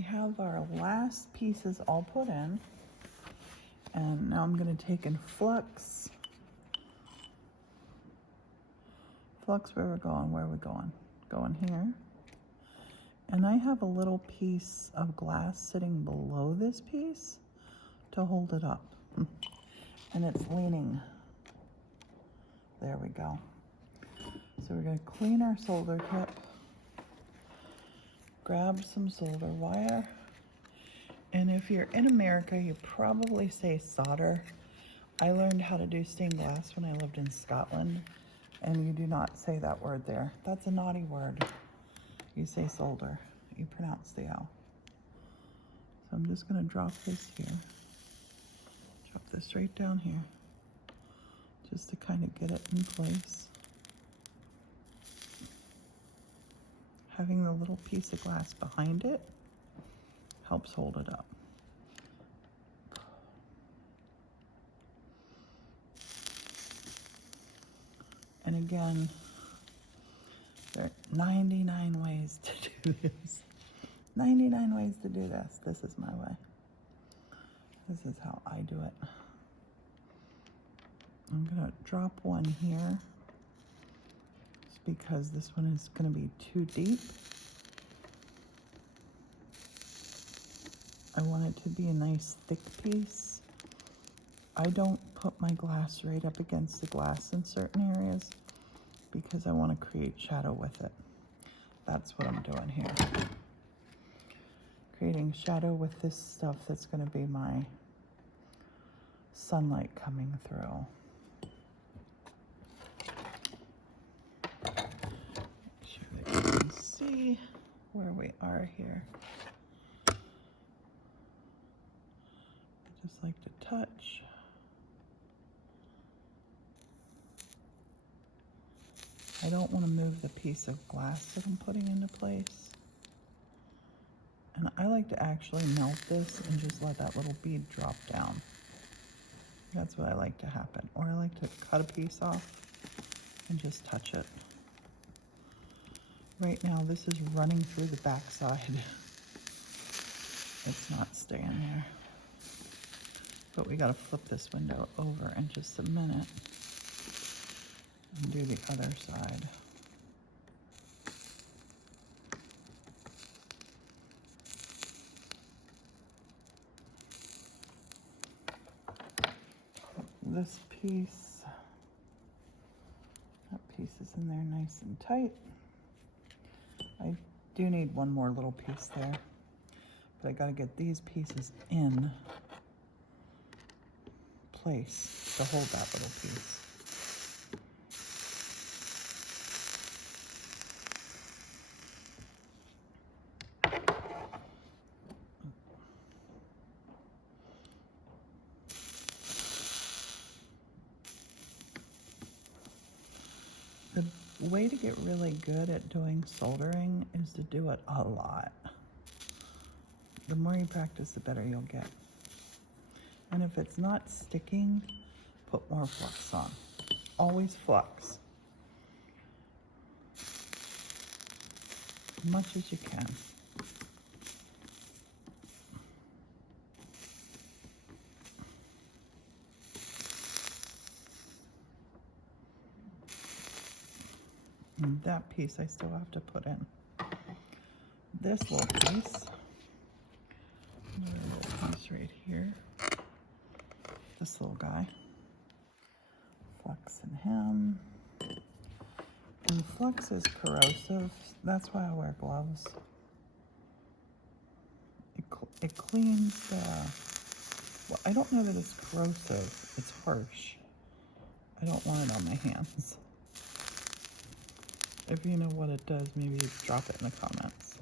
we have our last pieces all put in. And now I'm gonna take and flux. Flux, where we're going, where are we going? Going here. And I have a little piece of glass sitting below this piece to hold it up. And it's leaning. There we go. So we're gonna clean our solder tip. Grab some solder wire. And if you're in America, you probably say solder. I learned how to do stained glass when I lived in Scotland, and you do not say that word there. That's a naughty word. You say solder. You pronounce the L. So I'm just gonna drop this here. Drop this right down here, just to kind of get it in place. Having the little piece of glass behind it helps hold it up. And again, there are 99 ways to do this. 99 ways to do this. This is my way. This is how I do it. I'm gonna drop one here, just because this one is gonna be too deep. I want it to be a nice thick piece. I don't put my glass right up against the glass in certain areas because I want to create shadow with it. That's what I'm doing here. Creating shadow with this stuff that's going to be my sunlight coming through. Make sure that you can see where we are here. I just like to touch. I don't want to move the piece of glass that I'm putting into place. And I like to actually melt this and just let that little bead drop down. That's what I like to happen. Or I like to cut a piece off and just touch it. Right now, this is running through the backside. It's not staying there. But we gotta flip this window over in just a minute and do the other side. This piece, that piece is in there nice and tight. I do need one more little piece there, but I gotta get these pieces in place to hold that little piece. The way to get really good at doing soldering is to do it a lot. The more you practice, the better you'll get. And if it's not sticking, put more flux on. Always flux. As much as you can. And that piece I still have to put in. This little piece, right here. This little guy. Flux in him. And flux is corrosive. That's why I wear gloves. It cleans the... Well, I don't know that it's corrosive. It's harsh. I don't want it on my hands. If you know what it does, maybe drop it in the comments.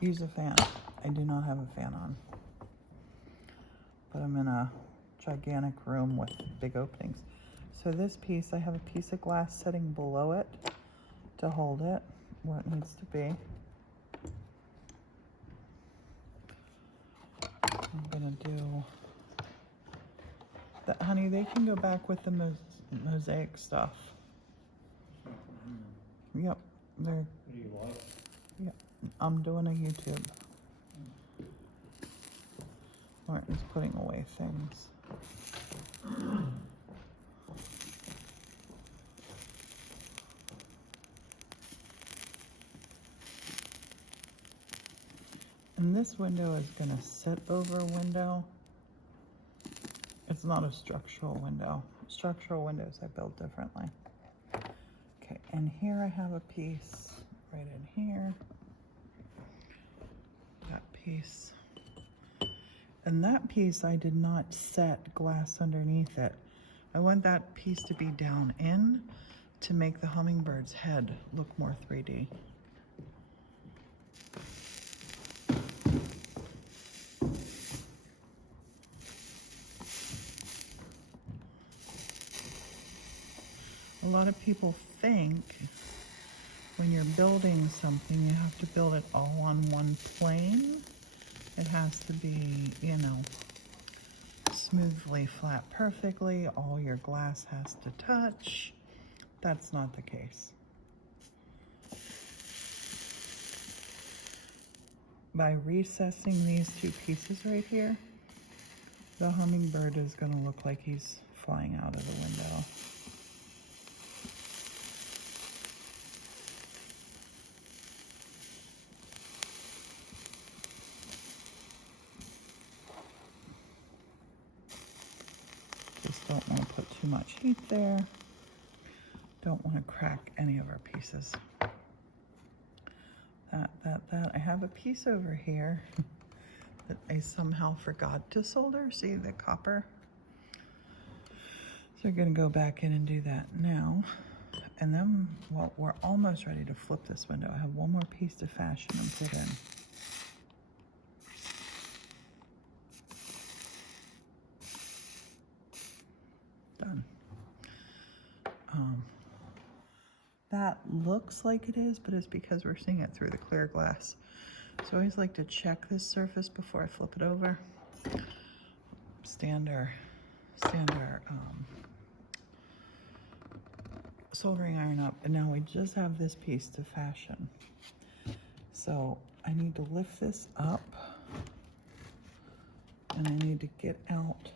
Use a fan. I do not have a fan on. But I'm in a gigantic room with big openings. So this piece, I have a piece of glass sitting below it to hold it where it needs to be. I'm gonna do Honey, they can go back with the mosaic stuff. Yep, they're. What do you like? Yep, I'm doing a YouTube. Martin's putting away things. And this window is going to sit over window. It's not a structural window. Structural windows I build differently. Okay, and here I have a piece right in here. That piece. And that piece I did not set glass underneath it. I want that piece to be down in to make the hummingbird's head look more 3D. A lot of people think when you're building something, you have to build it all on one plane. It has to be, you know, smoothly flat perfectly. All your glass has to touch. That's not the case. By recessing these two pieces right here, the hummingbird is going to look like he's flying out of the window. Just don't want to put too much heat there. Don't want to crack any of our pieces. That. I have a piece over here that I somehow forgot to solder. See the copper? So we're going to go back in and do that now. And then, well, we're almost ready to flip this window. I have one more piece to fashion and put in. Done. That looks like it is, but it's because we're seeing it through the clear glass. So I always like to check this surface before I flip it over. Stand our soldering iron up, and now we just have this piece to fashion. So I need to lift this up, and I need to get out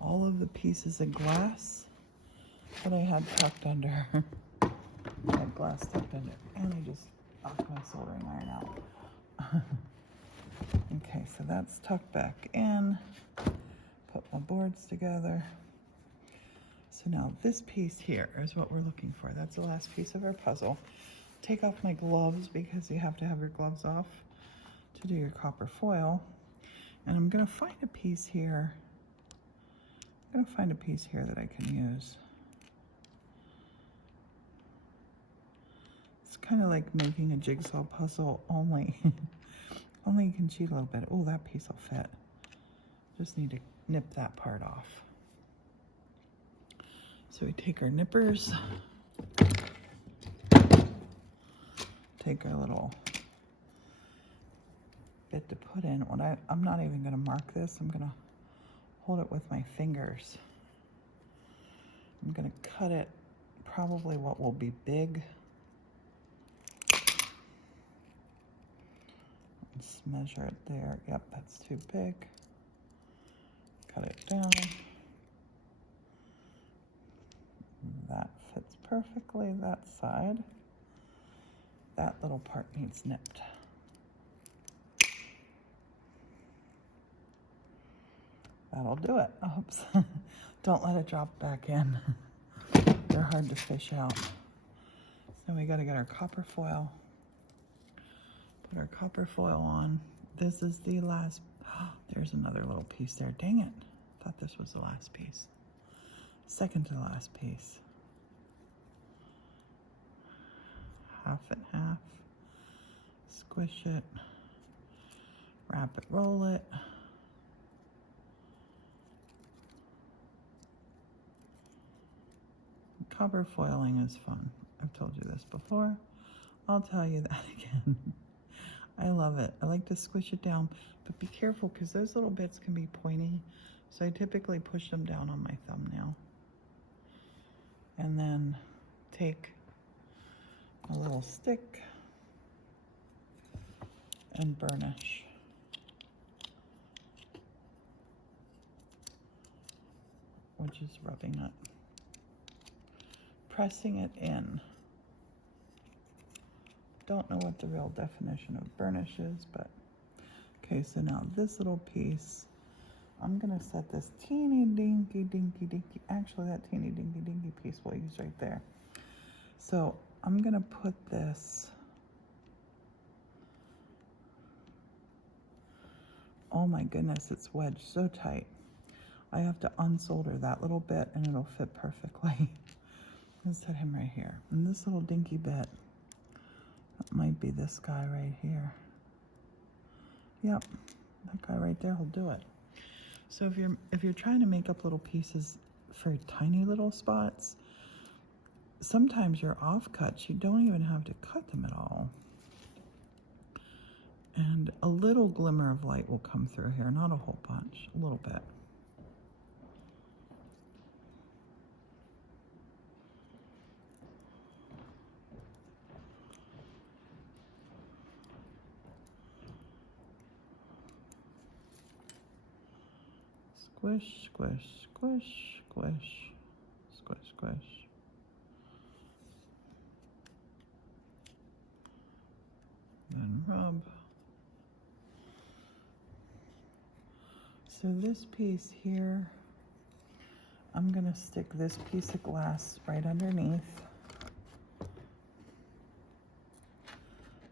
all of the pieces of glass that I had tucked under. I had glass tucked under, and I just knocked my soldering iron out. Okay, so that's tucked back in. Put my boards together. So now this piece here is what we're looking for. That's the last piece of our puzzle. Take off my gloves because you have to have your gloves off to do your copper foil. And I'm gonna find a piece here. I'm gonna find a piece here that I can use. It's kind of like making a jigsaw puzzle, only only you can cheat a little bit. Oh, that piece will fit. Just need to nip that part off. So we take our nippers, take our little bit to put in. I'm not even gonna mark this. I'm gonna hold it with my fingers. I'm gonna cut it probably what will be big. Let's measure it there. Yep, that's too big. Cut it down. That fits perfectly, that side. That little part needs nipped. That'll do it. Oops. Don't let it drop back in. They're hard to fish out. So we gotta get our copper foil. Put our copper foil on. This is the last, there's another little piece there. Dang it. Thought this was the last piece. Second to the last piece. Half and half. Squish it. Wrap it, roll it. Copper foiling is fun. I've told you this before. I'll tell you that again. I love it. I like to squish it down, but be careful because those little bits can be pointy. So I typically push them down on my thumbnail and then take a little stick and burnish. Which is rubbing it, pressing it in. Don't know what the real definition of burnish is, but okay, so now this little piece, I'm gonna set this teeny dinky, actually that teeny dinky piece we'll use right there. So I'm gonna put this, oh my goodness, it's wedged so tight. I have to unsolder that little bit and it'll fit perfectly. Let's set him right here. And this little dinky bit, that might be this guy right here. Yep, that guy right there will do it. So if you're trying to make up little pieces for tiny little spots, sometimes your offcuts, you don't even have to cut them at all. And a little glimmer of light will come through here, not a whole bunch, a little bit. Squish, squish, squish, squish, squish, squish. Then rub. So this piece here, I'm gonna stick this piece of glass right underneath.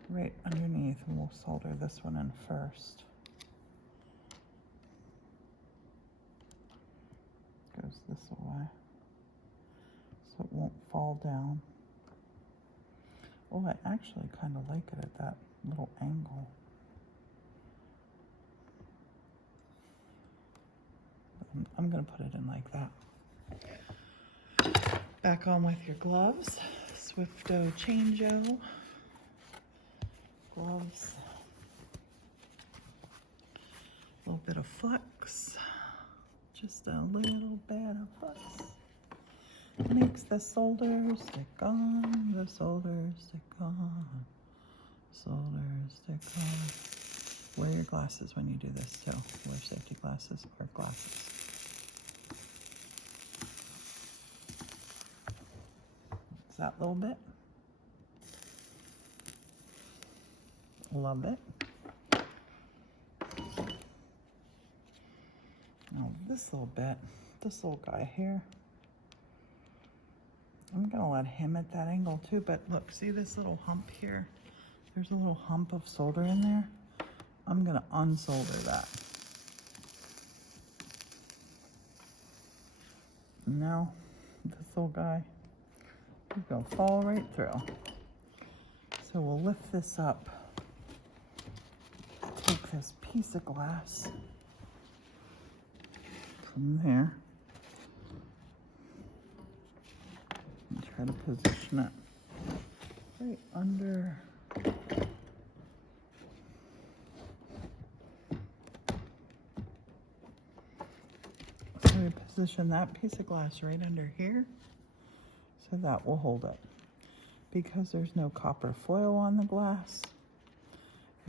Right underneath, and we'll solder this one in first. Goes this way, so it won't fall down. Oh, I actually kind of like it at that little angle. I'm gonna put it in like that. Back on with your gloves. Swifto Changeo gloves. A little bit of flux. Just a little bit of flux. Makes the solder stick on, the solder stick on, solder stick on. Wear your glasses when you do this too. Wear safety glasses or glasses. Is that little bit? Love it. Now this little bit, this little guy here, I'm gonna let him at that angle too, but look, see this little hump here? There's a little hump of solder in there. I'm gonna unsolder that. And now, this little guy is gonna fall right through. So we'll lift this up, take this piece of glass from there, and try to position it right under. So we position that piece of glass right under here, so that will hold it. Because there's no copper foil on the glass,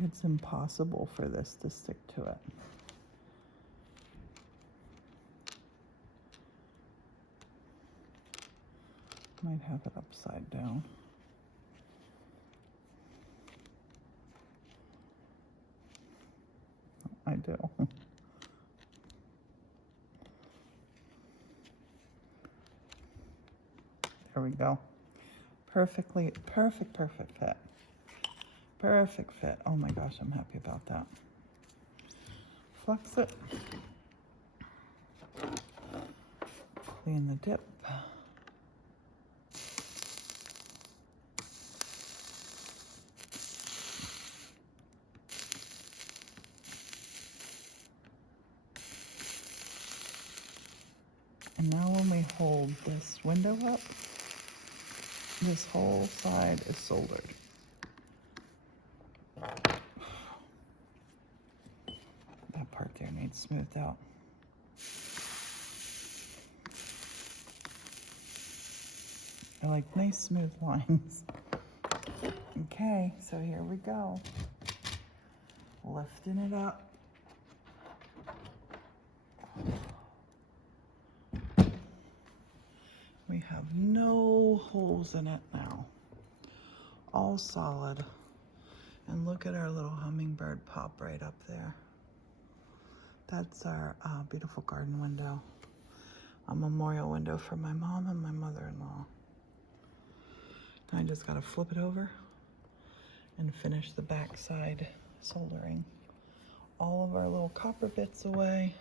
it's impossible for this to stick to it. Might have it upside down. I do. There we go. Perfect fit. Perfect fit. Oh my gosh, I'm happy about that. Flux it. Clean the dip. And now when we hold this window up, this whole side is soldered. That part there needs smoothed out. I like nice smooth lines. Okay, so here we go. Lifting it up. We have no holes in it now. All solid. And look at our little hummingbird pop right up there. That's our beautiful garden window. A memorial window for my mom and my mother-in-law. I just gotta flip it over and finish the back side soldering all of our little copper bits away,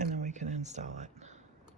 and then we can install it.